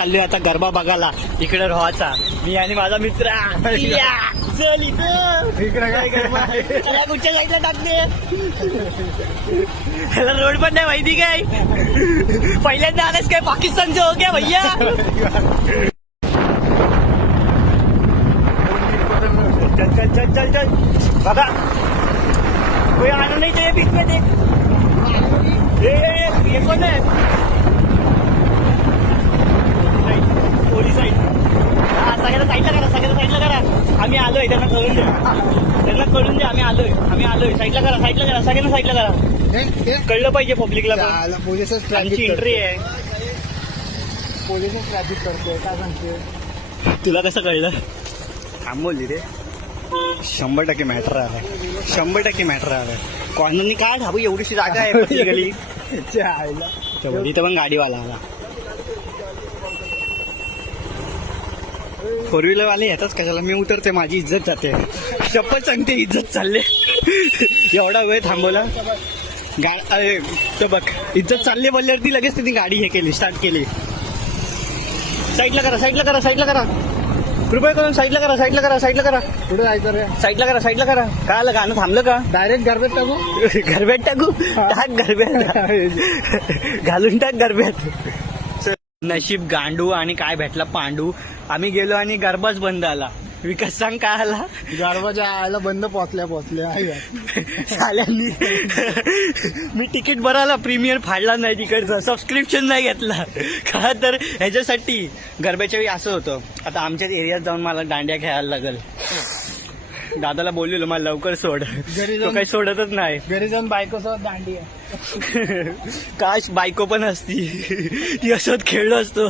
चाललोय आता गरबा बघायला इकडे रोहाचा. मी आणि माझा मित्र चल इथं त्याला कुठच्या साईडला टाकते. त्याला रोड पण नाही माहिती काय. पहिल्यांदा आलास काय पाकिस्तानचं हो क्या भैया. चल चल चल चल चल बघा कोई आना नहीं चाहिए बीच में. देख ये कोण आहे. Police side. हा सगळ्यांना साईडला करा सगळ्यांना साईडला करा. आम्ही आलोय त्यांना कळून द्या. त्यांना कळून द्या आम्ही आलोय साईडला करा सगळ्यांना साईडला करा. कळलं पाहिजे पब्लिकला पण. आमची एंट्री आहे. पोलिस ट्रॅफिक करतोय काय सांगते. तुला कसं कळलं. थांबवली रे. 100% मॅटर आलाय. 100% मॅटर आलाय. कॉर्नरनी काय धाबू एवढीशी जागा आहे पतली गली. इथं पण गाडीवाला आला. फोर व्हीलर वाले येतात कशाला. मी उतरते माझी इज्जत जाते. शपथ सांगते इज्जत चालले. एवढा वेळ थांबवला. अरे तर बघ इज्जत चालले बोलल्यावरती लगेच त्यांनी गाडी हे केली स्टार्ट केली. साईडला करा कृपया करून साईडला करा. कुठे जायचं रे. साईडला करा. काय आलं गाणं थांबलं का. डायरेक्ट गरबेत टाकू. टाक गरब्यात. घालून टाक गरब्यात. नशीब गांडू आणि काय भेटला पांडू. आम्ही गेलो आणि गरबाच बंद आला. विकास सांग काय आला. गरबाच्या आयला बंद पोचल्या साल्यांनी. मी तिकीट भरायला प्रीमियर फाडला नाही तिकडचं. सबस्क्रिप्शन नाही घेतला का तर ह्याच्यासाठी. गरब्याच्या वेळी असं होतं. आता आमच्याच एरियात जाऊन मला दांड्या खेळायला लागल. दादाला बोललेलो मला लवकर सोड. तो काही सोडतच नाही. घरी जाऊन बायकोसोबत दांडी आहे. काश बायको पण असती ती असत खेळलो असतो.